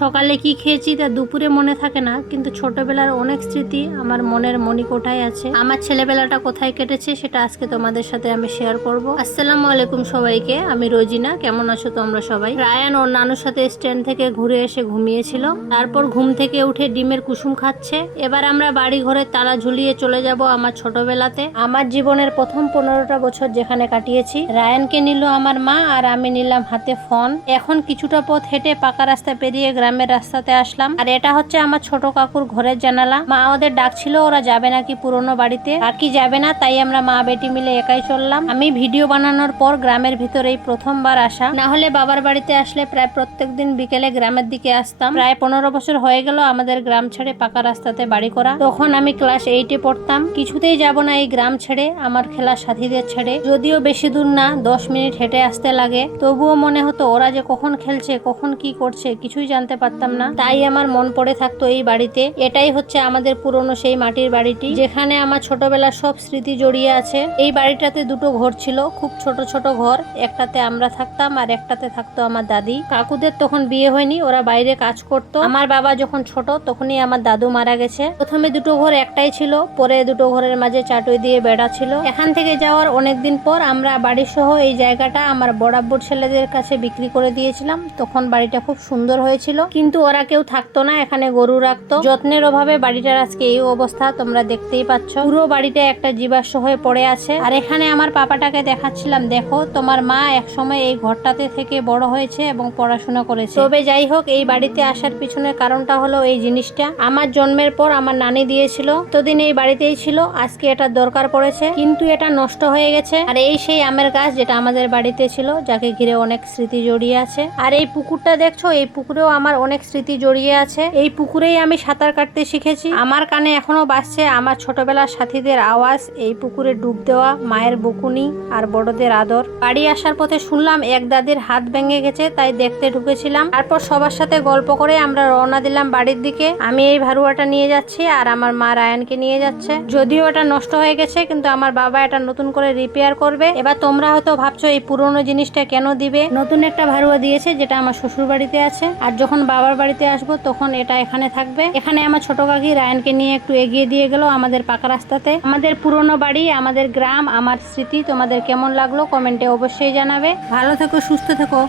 সকালে কি খেয়েছি তা দুপুরে মনে থাকে না, কিন্তু ছোটবেলার অনেক স্মৃতি আমার মনের মণিকোঠায় আছে। আমার ছেলেবেলাটা কোথায় কেটেছে সেটা আজকে তোমাদের সাথে আমি শেয়ার করব। আসসালামু আলাইকুম সবাইকে, আমি রোজিনা। কেমন আছো তোমরা সবাই? রায়ান ওর নানুর সাথে স্ট্যান্ড থেকে ঘুরে এসে ঘুমিয়েছিল, তারপর ঘুম থেকে উঠে ডিমের কুসুম খাচ্ছে। এবার আমরা বাড়ি ঘরে তালা ঝুলিয়ে চলে যাব আমার ছোটবেলাতে। আমার জীবনের প্রথম 15টা বছর যেখানে কাটিয়েছি। রায়ানকে নিল আমার মা আর আমি নিলাম হাতে ফোন। এখন কিছুটা পথ হেঁটে পাকা রাস্তা পেরিয়ে গ্রামের রাস্তাতে আসলাম। আর এটা হচ্ছে আমার ছোট কাকুর ঘরের জানালা। মা ওদের ডাকছিল ওরা যাবে নাকি পুরনো বাড়িতে, কাকি যাবে না, তাই আমরা মা বেটি মিলে একাই চললাম। আমি ভিডিও বানানোর পর গ্রামের ভিতরে এই প্রথমবার আসা, না হলে বাবার বাড়িতে আসলে প্রায় প্রত্যেকদিন বিকেলে গ্রামের দিকে আসতাম। প্রায় 15 বছর হয়ে গেল আমাদের গ্রাম ছেড়ে পাকা রাস্তাতে বাড়ি করা। তখন আমি ক্লাস 8-এ পড়তাম। কিছুতেই যাব না এই গ্রাম ছেড়ে, আমার খেলার সাথীদের ছেড়ে। যদিও বেশি দূর না, 10 মিনিট হেঁটে আসতে লাগে, তবুও মনে হতো ওরা যে কখন খেলছে কখন কি করছে কিছুই জানতে পারতাম না। তাই আমার মন পড়ে থাকতো এই বাড়িতে। এটাই হচ্ছে আমাদের পুরনো সেই মাটির বাড়িটি, যেখানে আমার ছোটবেলার সব স্মৃতি জড়িয়ে আছে। এই বাড়িটাতে দুটো ঘর ছিল, খুব ছোট ছোট ঘর। একটাতে আমরা থাকতাম আর একটাতে থাকতো আমার দাদি। কাকুদের তখন বিয়ে হয়নি, ওরা বাইরে কাজ করতো। আমার বাবা যখন ছোট তখনই আমার দাদু মারা গেছে। প্রথমে দুটো ঘর একটাই ছিল, পরে দুটো ঘরের মাঝে চাটুই দিয়ে বেড়া ছিল। এখান থেকে যাওয়ার অনেকদিন পর আমরা বাড়ি সহ এই জায়গাটা আমার বড়াব্বুর ছেলেদের কাছে বিক্রি করে দিয়েছিলাম। তখন বাড়িটা খুব সুন্দর হয়েছিল, কিন্তু ওরা কেউ থাকতো না, এখানে গরু রাখতো। যত্নের অভাবে বাড়িটার আজকে এই অবস্থা তোমরা দেখতেই পাচ্ছ। পুরো বাড়িটা একটা জীবাশ্ম হয়ে পড়ে আছে। আর এখানে আমার পাপাটাকে দেখাচ্ছিলাম, দেখো তোমার মা একসময় এই ঘরটাতে থেকে বড় হয়েছে এবং পড়াশোনা করেছে। তবে যাই হোক, এই বাড়িতে আসার পিছনের কারণটা হলো এই জিনিসটা আমার জন্মের পর আমার নানি দিয়েছিল। ততদিন এই বাড়িতেই ছিল, আজকে এটা দরকার পড়েছে, কিন্তু এটা নষ্ট হয়ে গেছে। আর এই সেই আমের গাছ যেটা আমাদের বাড়িতে ছিল, যাকে ঘিরে অনেক স্মৃতি জড়িয়ে আছে। আর এই পুকুরটা দেখছো, এই পুকুরেও আমার অনেক স্মৃতি জড়িয়ে আছে। এই পুকুরেই আমি সাঁতার কাটতে শিখেছি। আমার কানে এখনো বাজছে আমার ছোটবেলার সাথীদের আওয়াজ, এই পুকুরে ডুব দেওয়া, মায়ের বকুনি আর বড়দের আদর। বাড়ি আসার পথে শুনলাম এক দাদির হাত ভেঙে গেছে, তাই দেখতে ঢুকেছিলাম। তারপর সবার সাথে গল্প করে আমরা রওনা দিলাম বাড়ির দিকে। আমি এই ভারুয়াটা নিয়ে যাচ্ছি আর আমার মা রায়ানকে নিয়ে যাচ্ছে। যদিও এটা নষ্ট হয়ে গেছে, কিন্তু আমার বাবা এটা নতুন করে রিপেয়ার করবে। এবার তোমরা হয়তো ভাবছো এই পুরনো জিনিসটা কেন দিবে। নতুন একটা ভারুয়া দিয়েছে যেটা আমার শ্বশুর বাড়িতে আছে, আর যখন বাবার বাড়িতে আসবো তখন এটা এখানে থাকবে। এখানে আমার ছোট কাকি রায়ানকে নিয়ে একটু এগিয়ে দিয়ে গেল আমাদের পাকা রাস্তাতে। আমাদের পুরনো বাড়ি, আমাদের গ্রাম, আমার স্মৃতি তোমাদের কেমন লাগলো কমেন্টে অবশ্যই জানাবে। ভালো থেকো, সুস্থ থেকো।